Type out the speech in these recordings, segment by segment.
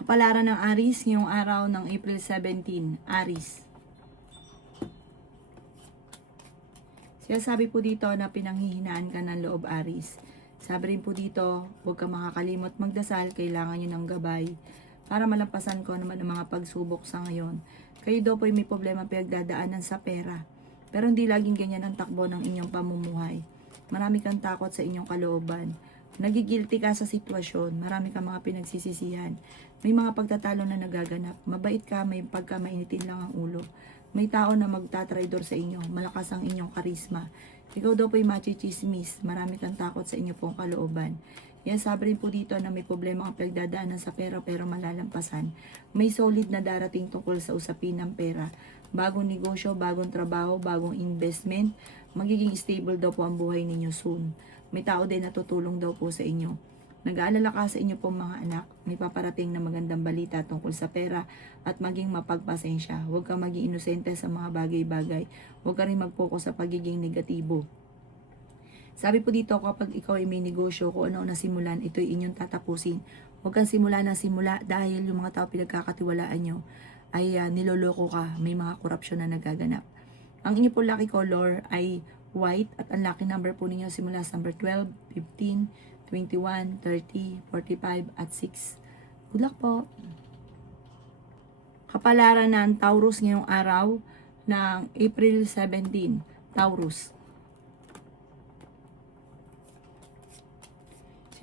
Kapalaran ng Aries ngayong araw ng April 17, Aries. Sabi po dito na pinanghihinaan ka ng loob, Aries. Sabi rin po dito, huwag ka makakalimot magdasal, kailangan nyo ng gabay para malampasan ko naman ang mga pagsubok sa ngayon. Kayo daw po may problema pinagdadaanan sa pera, pero hindi laging ganyan ang takbo ng inyong pamumuhay. Marami kang takot sa inyong kalooban. Nagigilty ka sa sitwasyon, marami kang mga pinagsisisihan. May mga pagtatalo na nagaganap. Mabait ka, may pagka mainitin lang ang ulo. May tao na magtatraidor sa inyo, malakas ang inyong karisma. Ikaw daw po'y machichismis, marami kang takot sa inyo pong kalooban. Yan, sabi rin po dito na may problema ang pagdadaanan sa pera pero malalampasan. May solid na darating tungkol sa usapin ng pera. Bagong negosyo, bagong trabaho, bagong investment. Magiging stable daw po ang buhay ninyo soon. May tao din na tutulong daw po sa inyo. Nag-aalala ka sa inyo pong mga anak, may paparating na magandang balita tungkol sa pera at maging mapagpasensya. Huwag kang maging inosente sa mga bagay-bagay. Huwag ka rin mag-focus sa pagiging negatibo. Sabi po dito, kapag ikaw ay may negosyo, kung ano nasimulan, ito'y inyong tatapusin. Huwag kang simula ng simula dahil yung mga tao pinagkakatiwalaan nyo ay niloloko ka, may mga korupsyon na nagaganap. Ang inyo po lucky color ay white at ang lucky number po ninyo simula sa number 12, 15, 21, 30, 45, at 6. Good luck po. Kapalaran ng Taurus ngayong araw ng April 17. Taurus.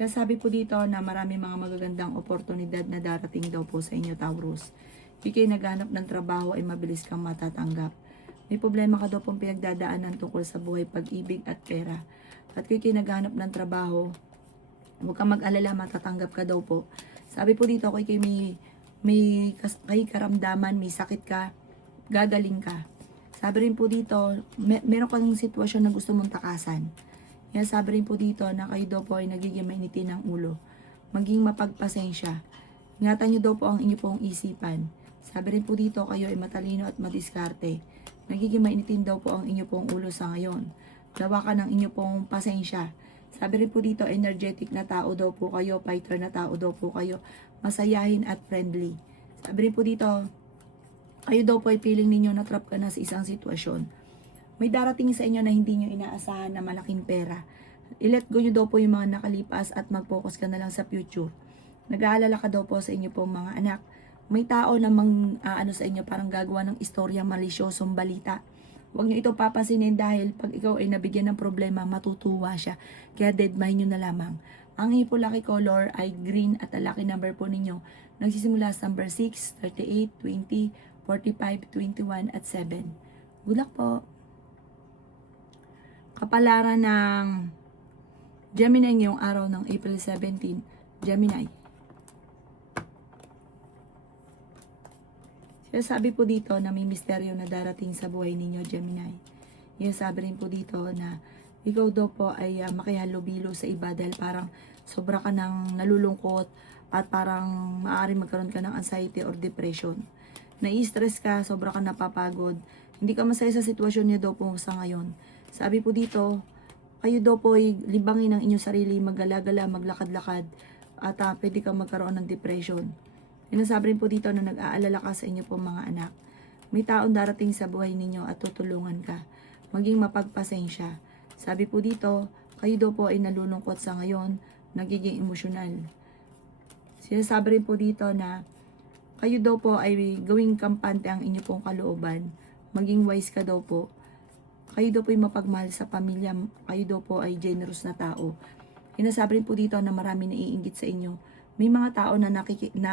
Sabi po dito na marami mga magagandang oportunidad na darating daw po sa inyo, Taurus. Ikay naghanap ng trabaho ay mabilis kang matatanggap. May problema ka daw pong pinagdadaanan tungkol sa buhay, pag-ibig at pera. At kung ikay naghanap ng trabaho, huwag kang mag-alala, matatanggap ka daw po. Sabi po dito, kung ikay may karamdaman, may sakit ka, gagaling ka. Sabi rin po dito, meron kang sitwasyon na gusto mong takasan. Yan, sabi rin po dito na kayo daw po ay nagiging mainitin ng ulo. Maging mapagpasensya. Ingatan nyo daw po ang inyo pong isipan. Sabi rin po dito, kayo ay matalino at madiskarte. Nagiging mainitin daw po ang inyo pong ulo sa ngayon. Lawakan ng inyo pong pasensya. Sabi rin po dito, energetic na tao daw po kayo, fighter na tao daw po kayo, masayahin at friendly. Sabi rin po dito, kayo daw po ay feeling ninyo na trap ka na sa isang sitwasyon. May darating sa inyo na hindi nyo inaasahan na malaking pera. I-let go nyo daw po yung mga nakalipas at mag-focus ka na lang sa future. Nag-aalala ka daw po sa inyo pong mga anak. May tao na sa inyo parang gagawa ng istorya, malisyosong balita. Huwag nyo ito papansinin dahil pag ikaw ay nabigyan ng problema, matutuwa siya. Kaya deadmine nyo na lamang. Ang inyo po lucky color ay green at ang lucky number po ninyo nagsisimula sa number 6, 38, 20, 45, 21 at 7. Good luck po. Kapalaran ng Gemini ngayong araw ng April 17. Gemini. Sabi po dito na may misteryo na darating sa buhay ninyo, Gemini. Sabi rin po dito na ikaw daw po ay makihalubilo sa iba dahil parang sobra ka ng nalulungkot at parang maaari magkaroon ka ng anxiety or depression. Nai-stress ka, sobra ka napapagod. Hindi ka masaya sa sitwasyon niyo daw po sa ngayon. Sabi po dito, kayo daw po ay libangin ang inyong sarili, maggala-gala, maglakad-lakad at pwede kang magkaroon ng depression. Sabi rin po dito na nag-aalala ka sa inyo po mga anak. May taong darating sa buhay ninyo at tutulungan ka. Maging mapagpasensya. Sabi po dito, kayo daw po ay nalulungkot sa ngayon, nagiging emosyonal. Sinasabi rin po dito na kayo daw po ay gawing kampante ang inyo pong kalooban. Maging wise ka daw po. Kayo daw po ay mapagmahal sa pamilya. Kayo daw po ay generous na tao. Sinasabi rin po dito na marami naiinggit sa inyo. May mga tao na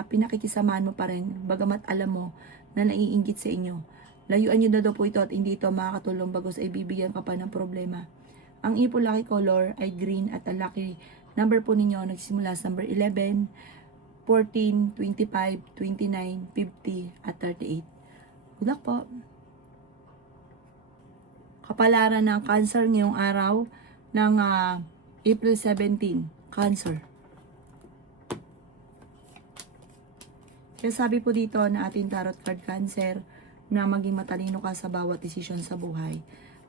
pinakikisamahan mo pa rin, bagamat alam mo na naiinggit sa inyo. Layuan nyo na daw po ito at hindi ito makakatulong bagos ay bibigyan ka pa ng problema. Ang ipo lucky color ay green at ang lucky number po ninyo nagsimula sa number 11, 14, 25, 29, 50, at 38. Good luck po. Kapalaran ng Cancer ngayong araw ng April 17. Cancer. Kaya sabi po dito na ating tarot card Cancer na maging matalino ka sa bawat desisyon sa buhay.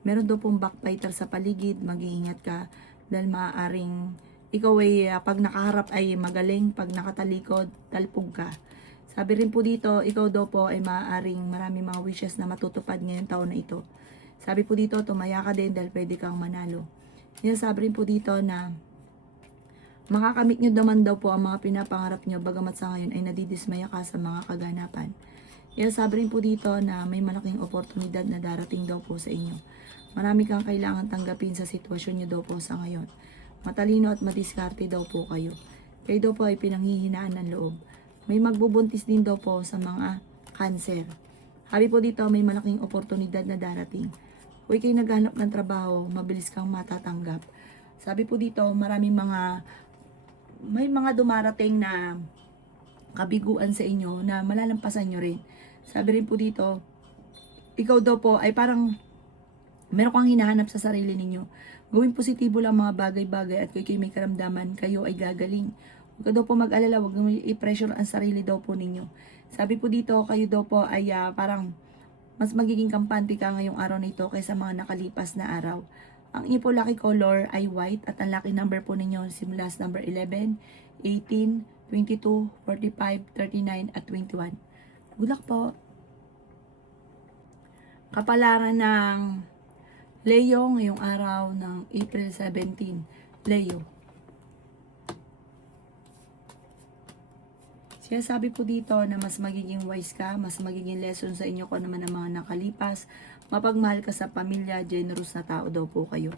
Meron daw pong backbiter sa paligid, mag-iingat ka dahil maaaring ikaw ay pag nakaharap ay magaling, pag nakatalikod, talpog ka. Sabi rin po dito, ikaw daw po ay maaaring marami mga wishes na matutupad ngayong taon na ito. Sabi po dito, tumaya ka din dahil pwede kang manalo. Sinasabi rin po dito na makakamit nyo naman daw po ang mga pinapangarap nyo bagamat sa ngayon ay nadidismaya ka sa mga kaganapan. Sabi rin po dito na may malaking oportunidad na darating daw po sa inyo. Marami kang kailangan tanggapin sa sitwasyon nyo daw po sa ngayon. Matalino at madiskarte daw po kayo. Kayo daw po ay pinanghihinaan ng loob. May magbubuntis din daw po sa mga cancer. Sabi po dito, may malaking oportunidad na darating. Kung kayo naghanap ng trabaho, mabilis kang matatanggap. Sabi po dito, may mga dumarating na kabiguan sa inyo na malalampasan nyo rin. Sabi rin po dito, ikaw daw po ay parang meron kang hinahanap sa sarili ninyo. Gawin positibo lang mga bagay-bagay at kung kayo may karamdaman, kayo ay gagaling. Huwag ka daw po mag-alala, huwag mo i-pressure ang sarili daw po ninyo. Sabi po dito, kayo daw po ay parang mas magiging kampante ka ngayong araw na ito kaysa mga nakalipas na araw. Ang inyo po lucky color ay white at ang lucky number po ninyo simula sa number 11, 18, 22, 45, 39 at 21. Good luck po. Kapalaran ng Leo ngayong araw ng April 17. Leo. Siya sabi po dito na mas magiging wise ka, mas magiging lesson sa inyo kung naman ang mga nakalipas. Mapagmahal ka sa pamilya, generous na tao daw po kayo.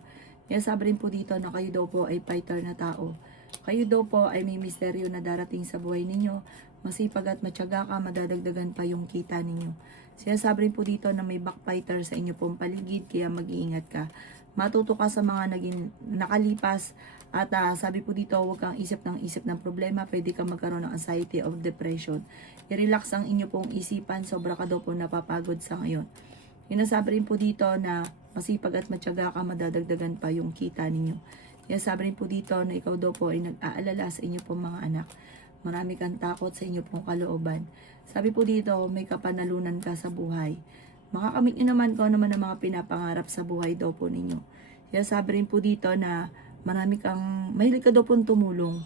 Kaya sabi rin po dito na kayo daw po ay fighter na tao. Kayo daw po ay may misteryo na darating sa buhay ninyo. Masipag at matyaga ka, madadagdagan pa yung kita ninyo. Sinasabi rin po dito na may backfighter sa inyo pong paligid, kaya mag-iingat ka. Matuto ka sa mga naging nakalipas at sabi po dito, huwag kang isip ng problema, pwede kang magkaroon ng anxiety or depression. I-relax ang inyo pong isipan, sobra ka daw po napapagod sa ngayon. Sinasabi rin po dito na masipag at matyaga ka, madadagdagan pa yung kita ninyo. Sinasabi rin po dito na ikaw daw po ay nag-aalala sa inyo pong mga anak. Marami kang takot sa inyo pong kalooban. Sabi po dito, may kapanalunan ka sa buhay. Makakamit nyo naman kung ano naman ang mga pinapangarap sa buhay daw po ninyo. Kaya sabi rin po dito na mahilig ka daw pong tumulong.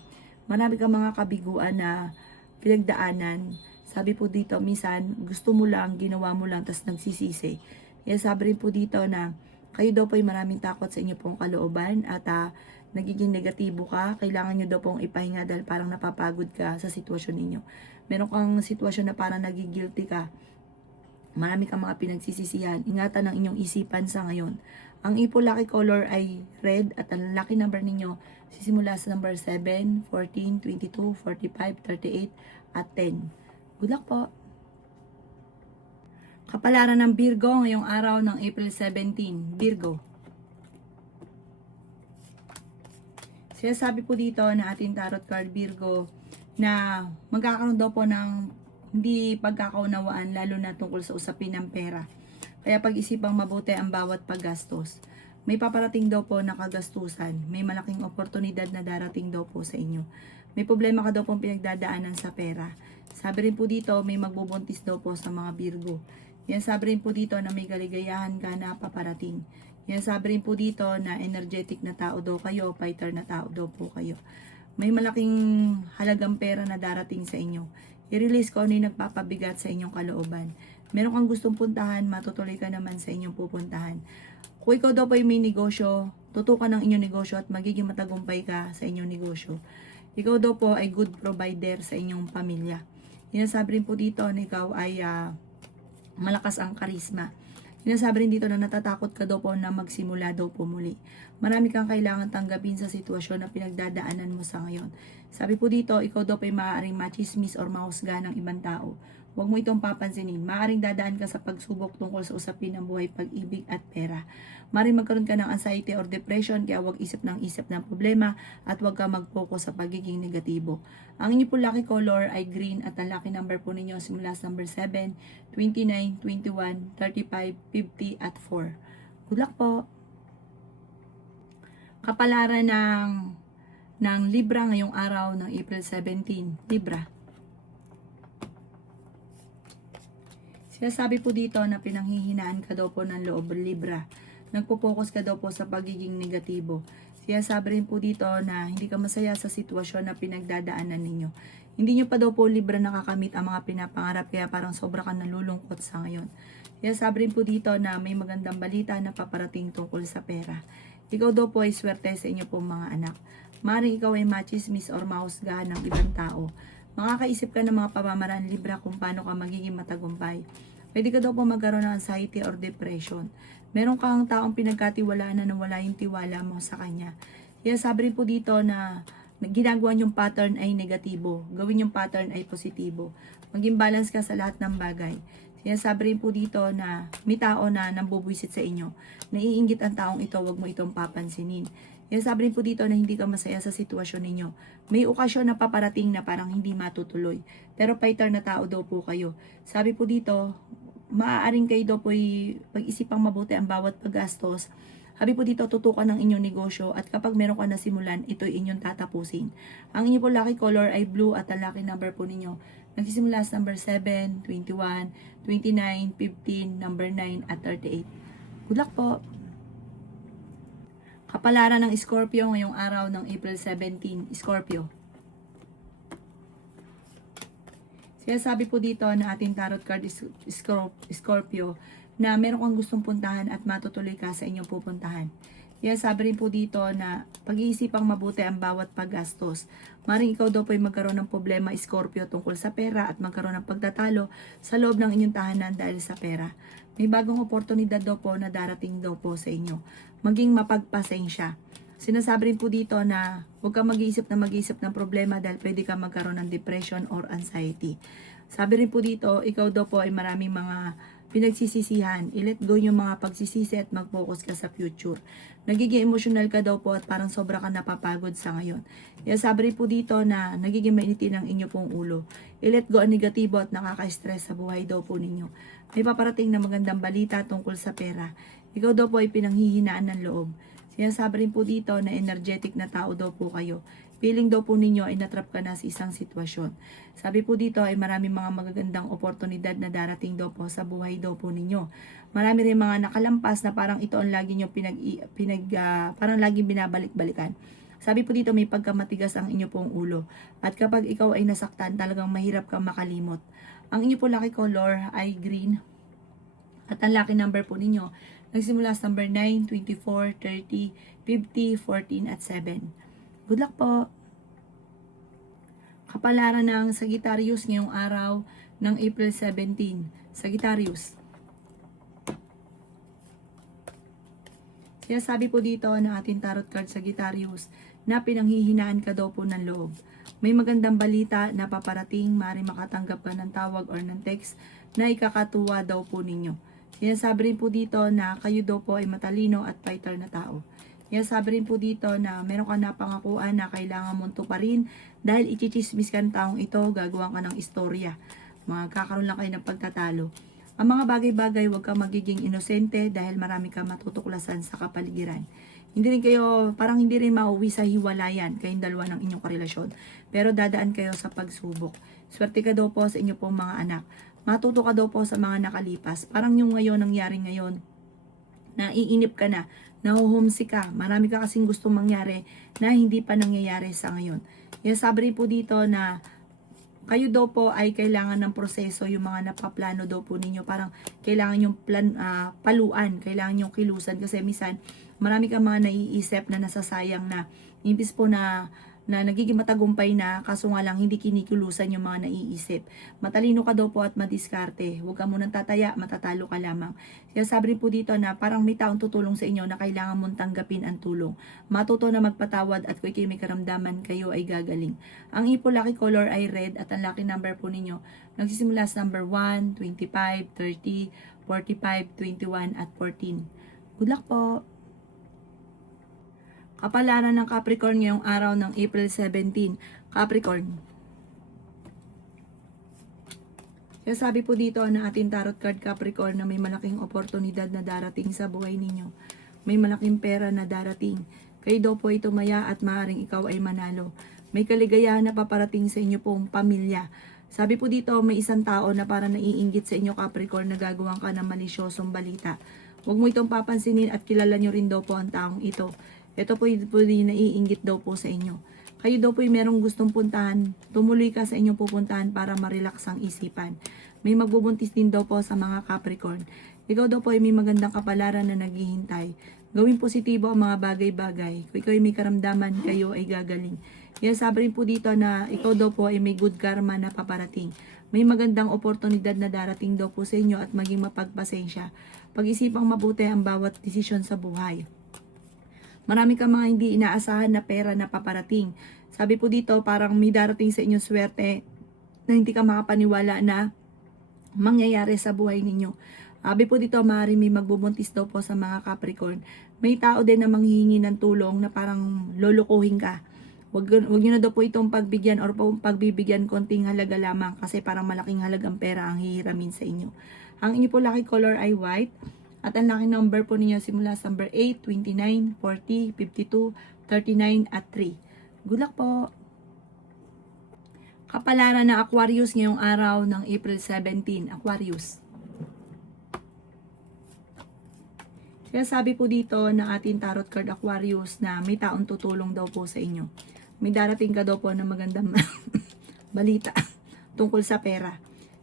Marami kang mga kabiguan na pinagdaanan. Sabi po dito, minsan gusto mo lang, ginawa mo lang, tas nagsisisi. Kaya sabi rin po dito na kayo daw po ay maraming takot sa inyo pong kalooban at nagiging negatibo ka, kailangan nyo daw pong ipahinga dahil parang napapagod ka sa sitwasyon ninyo. Meron kang sitwasyon na parang nagigilty ka. Marami kang mga pinagsisisihan. Ingatan ang inyong isipan sa ngayon. Ang ipo lucky color ay red at ang lucky number ninyo sisimula sa number 7, 14, 22, 45, 38 at 10. Good luck po! Kapalaran ng Virgo ngayong araw ng April 17. Virgo. Sinasabi po dito na ating tarot card Virgo na magkakaroon daw po ng hindi pagkakaunawaan lalo na tungkol sa usapin ng pera. Kaya pag-isipang mabuti ang bawat paggastos. May paparating daw po na kagastusan. May malaking oportunidad na darating daw po sa inyo. May problema ka daw pong pinagdadaanan sa pera. Sabi rin po dito, may magbubuntis daw po sa mga Virgo. Yan sabi rin po dito na may kaligayahan ka na paparating. Yan sabi rin po dito na energetic na tao daw kayo, fighter na tao daw po kayo. May malaking halagang pera na darating sa inyo. I-release ko ano yung nagpapabigat sa inyong kalooban. Meron kang gustong puntahan, matutuloy ka naman sa inyong pupuntahan. Kung ikaw daw po ay may negosyo, tutukan ng inyong negosyo at magiging matagumpay ka sa inyong negosyo. Ikaw daw po ay good provider sa inyong pamilya. Sinasabi rin po dito na ikaw ay malakas ang karisma. Sinasabi rin dito na natatakot ka daw po na magsimula daw po muli. Marami kang kailangan tanggapin sa sitwasyon na pinagdadaanan mo sa ngayon. Sabi po dito, ikaw daw po ay maaaring machismis or mahusga ng ibang tao. Huwag mo itong papansinin. Maaaring dadaan ka sa pagsubok tungkol sa usapin ng buhay, pag-ibig at pera. Maaaring magkaroon ka ng anxiety or depression, kaya huwag isip ng problema at huwag ka mag-focus sa pagiging negatibo. Ang inyo po lucky color ay green at ang lucky number po ninyo simula sa number 7, 29, 21, 35, 50 at 4. Good luck po! Kapalaran ng Libra ngayong araw ng April 17. Libra. Sinasabi po dito na pinanghihinaan ka daw po ng loob, Libra. Nagpo-focus ka daw po sa pagiging negatibo. Sinasabi rin po dito na hindi ka masaya sa sitwasyon na pinagdadaanan ninyo. Hindi nyo pa daw po libre nakakamit ang mga pinapangarap kaya parang sobra ka nalulungkot sa ngayon. Sinasabi rin po dito na may magandang balita na paparating tungkol sa pera. Ikaw daw po ay swerte sa inyo pong mga anak. Maaaring ikaw ay machismis or mahusgahan ng ibang tao. Makakaisip ka ng mga pamamaraan libra kung paano ka magiging matagumpay. Pwede ka daw po magkaroon ng anxiety or depression. Meron kang taong pinagkatiwalaan na nawala yung tiwala mo sa kanya. Kaya sabi rin po dito na ginagawa yung pattern ay negatibo. Gawin yung pattern ay positibo. Maging balance ka sa lahat ng bagay. Sinasabi rin po dito na may tao na nambubwisit sa inyo. Naiinggit ang taong ito, wag mo itong papansinin. Sinasabi rin po dito na hindi ka masaya sa sitwasyon ninyo. May okasyon na paparating na parang hindi matutuloy. Pero fighter na tao daw po kayo. Sabi po dito, maaaring kayo daw po pag-isipang mabuti ang bawat paggastos. Sabi po dito, tutukan ng inyong negosyo at kapag meron ka nasimulan, ito inyong tatapusin. Ang inyo po lucky color ay blue at ang lucky number po ninyo nagsisimula sa number 7, 21, 29, 15, number 9 at 38. Good luck po! Kapalaran ng Scorpio ngayong araw ng April 17, Scorpio. Sinasabi po dito na ating tarot card is Scorpio na meron kang gustong puntahan at matutuloy ka sa inyong pupuntahan. Sabi rin po dito na pag-iisipang mabuti ang bawat paggastos. Maring ikaw daw po ay magkaroon ng problema Scorpio tungkol sa pera at magkaroon ng pagtatalo sa loob ng inyong tahanan dahil sa pera. May bagong oportunidad daw po na darating daw po sa inyo. Maging mapagpasensya. Sinasabi rin po dito na huwag kang mag-iisip ng problema dahil pwede kang magkaroon ng depression or anxiety. Sabi rin po dito, ikaw daw po ay maraming mga pinagsisisihan. I-let go yung mga pagsisisi at mag-focus ka sa future. Nagiging emotional ka daw po at parang sobra ka napapagod sa ngayon. Sabi rin po dito na nagiging mainitin ang inyo pong ulo. I-let go ang negatibo at nakaka-stress sa buhay daw po ninyo. May paparating na magandang balita tungkol sa pera. Ikaw daw po ay pinanghihinaan ng loob. Sinasabi rin po dito na energetic na tao daw po kayo. Feeling daw po ninyo ay natrap ka na sa isang sitwasyon. Sabi po dito ay maraming mga magagandang oportunidad na darating daw po sa buhay daw po ninyo. Marami rin mga nakalampas na parang ito ang lagi nyo parang laging binabalik-balikan. Sabi po dito may pagkamatigas ang inyo pong ulo. At kapag ikaw ay nasaktan, talagang mahirap kang makalimot. Ang inyo po lucky color ay green. At ang lucky number po ninyo, nagsimula sa number 9, 24, 30, 50, 14 at 7. Good luck po! Kapalaran ng Sagittarius ngayong araw ng April 17. Sagittarius. Sabi po dito ng ating tarot card Sagittarius na pinanghihinaan ka daw po ng loob. May magandang balita na paparating, maaaring makatanggap ka ng tawag or ng text na ikakatuwa daw po ninyo. Sinasabi rin po dito na kayo daw po ay matalino at fighter na tao. Sabi rin po dito na meron ka na pangakuan na kailangan mong tuparin dahil ichichismis ka ng taong ito, gagawa ka ng istorya. Magkakaroon lang kayo ng pagtatalo. Ang mga bagay-bagay, huwag kang magiging inosente dahil marami kang matutuklasan sa kapaligiran. Parang hindi rin mauwi sa hiwalayan kayong dalawa ng inyong karelasyon. Pero dadaan kayo sa pagsubok. Swerte ka daw po sa inyo pong mga anak. Matuto ka daw po sa mga nakalipas. Parang yung ngayon, nangyari ngayon, naiinip ka na, nahuhumsik ka, marami ka kasing gustong mangyari na hindi pa nangyayari sa ngayon. Sabi rin po dito na kayo daw po ay kailangan ng proseso, yung mga napaplano daw po ninyo, parang kailangan yung paluan, kailangan yung kilusan kasi minsan marami kang mga naiisip na nasasayang na imbis po na nagiging matagumpay na, kaso nga lang hindi kinikilusan yung mga naiisip. Matalino ka daw po at madiskarte. Huwag ka munang tataya, matatalo ka lamang. Sabi rin po dito na parang may taong tutulong sa inyo na kailangan mong tanggapin ang tulong. Matuto na magpatawad at kung may karamdaman kayo ay gagaling. Ang ipo lucky color ay red at ang lucky number po ninyo nagsisimula sa number 1, 25, 30, 45, 21 at 14. Good luck po! Kapalaran ng Capricorn ngayong araw ng April 17. Capricorn. Sabi po dito na ating tarot card Capricorn na may malaking oportunidad na darating sa buhay ninyo. May malaking pera na darating. Kayo daw po ay tumaya at maaaring ikaw ay manalo. May kaligayahan na paparating sa inyo pong pamilya. Sabi po dito may isang tao na para naiinggit sa inyo Capricorn na gagawang ka ng malisyosong balita. Huwag mo itong papansinin at kilala nyo rin daw po ang taong ito. Ito po yung naiinggit daw po sa inyo. Kayo daw po yung merong gustong puntahan, tumuloy ka sa inyong pupuntahan para ma-relax ang isipan. May magbubuntis din daw po sa mga Capricorn. Ikaw daw po ay may magandang kapalaran na naghihintay. Gawing positibo ang mga bagay-bagay. Kung ikaw ay may karamdaman, kayo ay gagaling. Kaya sabi rin po dito na ikaw daw po ay may good karma na paparating. May magandang oportunidad na darating daw po sa inyo at maging mapagpasensya. Pag-isipang mabuti ang bawat desisyon sa buhay. Marami kang mga hindi inaasahan na pera na paparating. Sabi po dito, parang may darating sa inyong swerte na hindi ka makapaniwala na mangyayari sa buhay ninyo. Sabi po dito, maaari may magbubuntis daw po sa mga Capricorn. May tao din na manghihingi ng tulong na parang lulukuhin ka. Wag nyo na daw po itong pagbigyan or pagbibigyan konting halaga lamang kasi parang malaking halagang pera ang hihiramin sa inyo. Ang inyo po lucky color ay white. At ang lucky number po ninyo simula sa number 8, 29, 40, 52, 39 at 3. Good luck po! Kapalaran ng Aquarius ngayong araw ng April 17. Aquarius. Kaya sabi po dito ng ating tarot card Aquarius na may taong tutulong daw po sa inyo. May darating ka daw po ng magandang balita tungkol sa pera.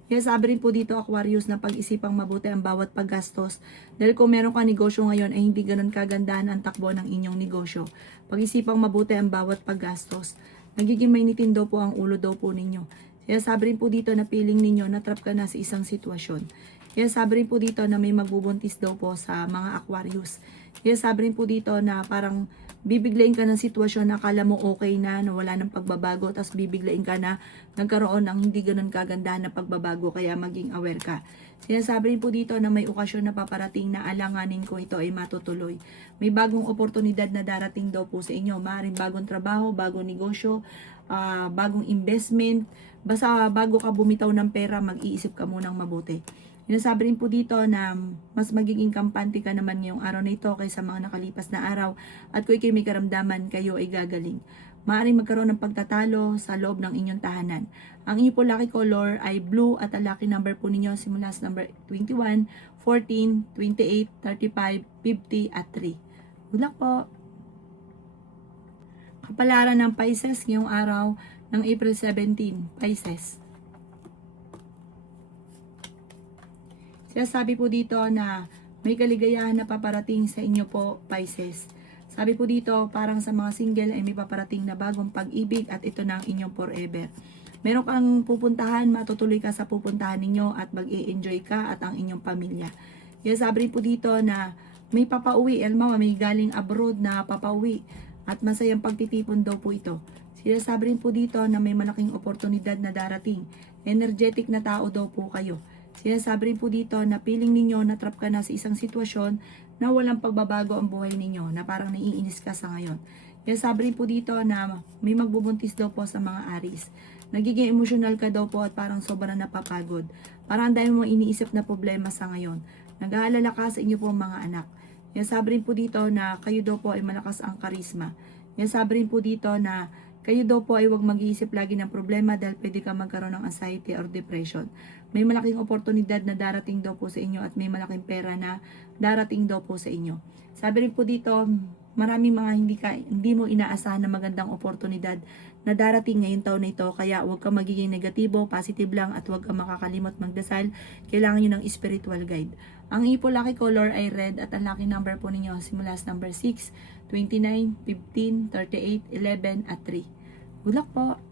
Kaya sabi rin po dito Aquarius na pag-isipang mabuti ang bawat paggastos. Dahil kung meron ka negosyo ngayon ay hindi ganun kagandahan ang takbo ng inyong negosyo. Pag-isipang mabuti ang bawat paggastos. Nagiging mainitin daw po ang ulo daw po ninyo. Kaya sabi rin po dito na feeling ninyo na trap ka na sa isang sitwasyon. Kaya sabi rin po dito na may magbubuntis daw po sa mga Aquarius. Kaya sabi rin po dito na parang bibiglain ka ng sitwasyon na akala mo okay na wala ng pagbabago, tapos bibiglain ka na nagkaroon ng hindi ganun kagandahan na pagbabago, kaya maging aware ka. Sinasabi rin po dito na may okasyon na paparating na alanganin ko ito ay matutuloy. May bagong oportunidad na darating daw po sa inyo. Maaaring bagong trabaho, bagong negosyo, bagong investment. Basta bago ka bumitaw ng pera, mag-iisip ka munang mabuti. Sinasabi rin po dito na mas magiging kampante ka naman ngayong araw na ito kaysa mga nakalipas na araw at kung ikay may karamdaman, kayo ay gagaling. Maaaring magkaroon ng pagtatalo sa loob ng inyong tahanan. Ang inyong po lucky color ay blue at ang lucky number po ninyo simula sa number 21, 14, 28, 35, 50 at 3. Good luck po! Kapalaran ng Pisces ngayong araw ng April 17, Pisces. Sabi po dito na may kaligayahan na paparating sa inyo po, Pisces. Sabi po dito, parang sa mga single ay may paparating na bagong pag-ibig at ito na ang inyong forever. Meron kang pupuntahan, matutuloy ka sa pupuntahan ninyo at mag-i-enjoy ka at ang inyong pamilya. Kaya sabi po dito na may papauwi, may galing abroad na papauwi at masayang pagtitipon daw po ito. Sinasabi rin po dito na may malaking oportunidad na darating. Energetic na tao daw po kayo. Sinasabi rin po dito na feeling ninyo na trap ka na sa isang sitwasyon na walang pagbabago ang buhay ninyo, na parang naiinis ka sa ngayon. Sinasabi rin po dito na may magbubuntis daw po sa mga Aries. Nagiging emosyonal ka daw po at parang sobrang napapagod. Parang dahil mo iniisip na problema sa ngayon. Nag-aalala ka sa inyo po mga anak. Sinasabi rin po dito na kayo daw po ay malakas ang karisma. Sinasabi rin po dito na kayo daw po ay huwag mag-iisip lagi ng problema dahil pwede ka magkaroon ng anxiety or depression. May malaking oportunidad na darating daw po sa inyo at may malaking pera na darating daw po sa inyo. Sabi rin po dito, maraming mga hindi mo inaasahan na magandang oportunidad na darating ngayong taon na ito. Kaya huwag ka magiging negatibo, positive lang at huwag ka makakalimot magdasal. Kailangan nyo ng spiritual guide. Ang ipo lucky color ay red at ang lucky number po ninyo simula sa number 6, 29, 15, 38, 11 at 3. Good luck po!